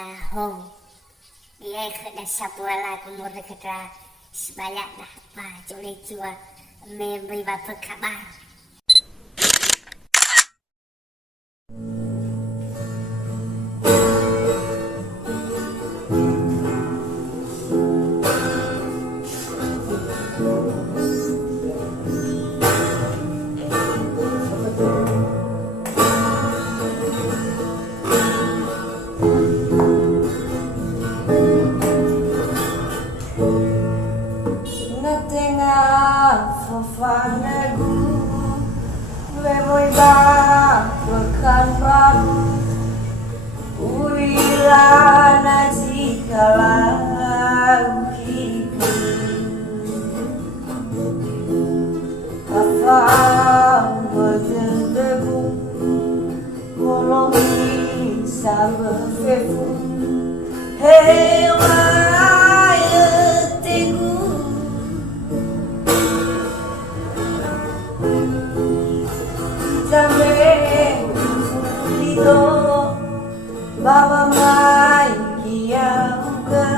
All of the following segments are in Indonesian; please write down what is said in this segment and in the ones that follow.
Ho, dia kena sabuala kumur kena sebanyak dah apa joleh jiwa memberi bapa kabar. Fanagu Lemoy ba Pekan baru Uila Najikala Ukiku Afam Berdebu Kolomi Sama fefu Hewa Baba mai kiauka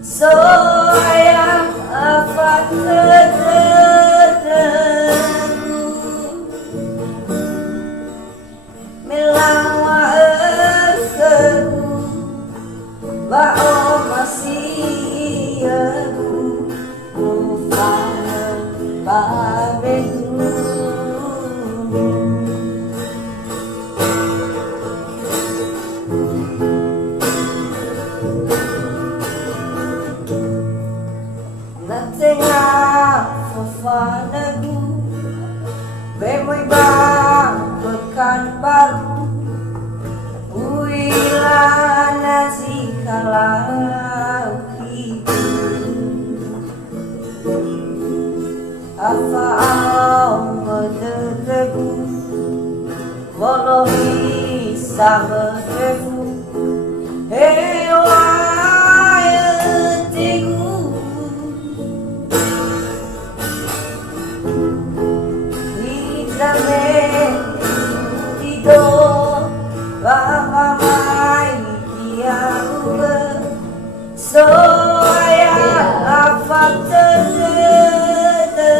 soyang afak ketemu melawa aku bao masih aku lupa babeku. Fanagu Bemoy bang pekan baru Uila nazikala ukiku Afa'au berdebu Walohi sama fefu Hewa Soya afak tertemu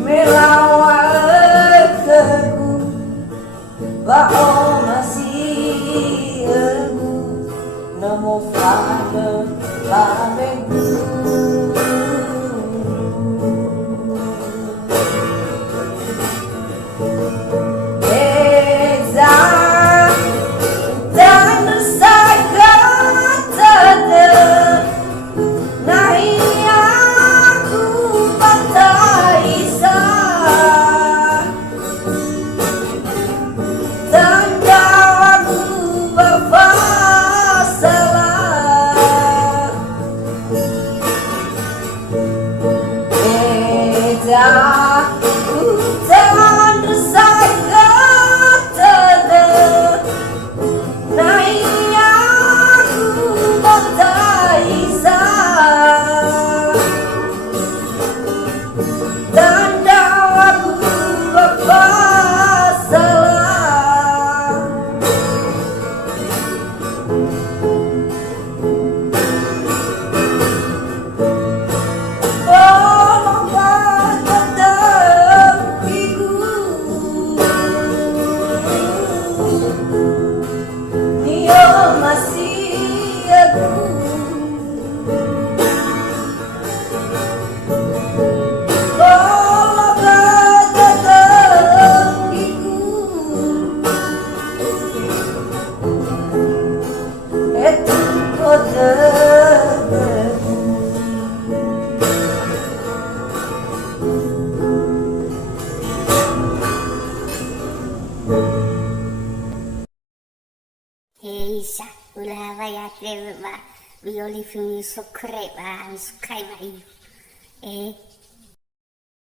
melawa aku bao masih aku namo fana lamengku. Isa, ulah bayar terima, bioli fumi sukre, sukai mai.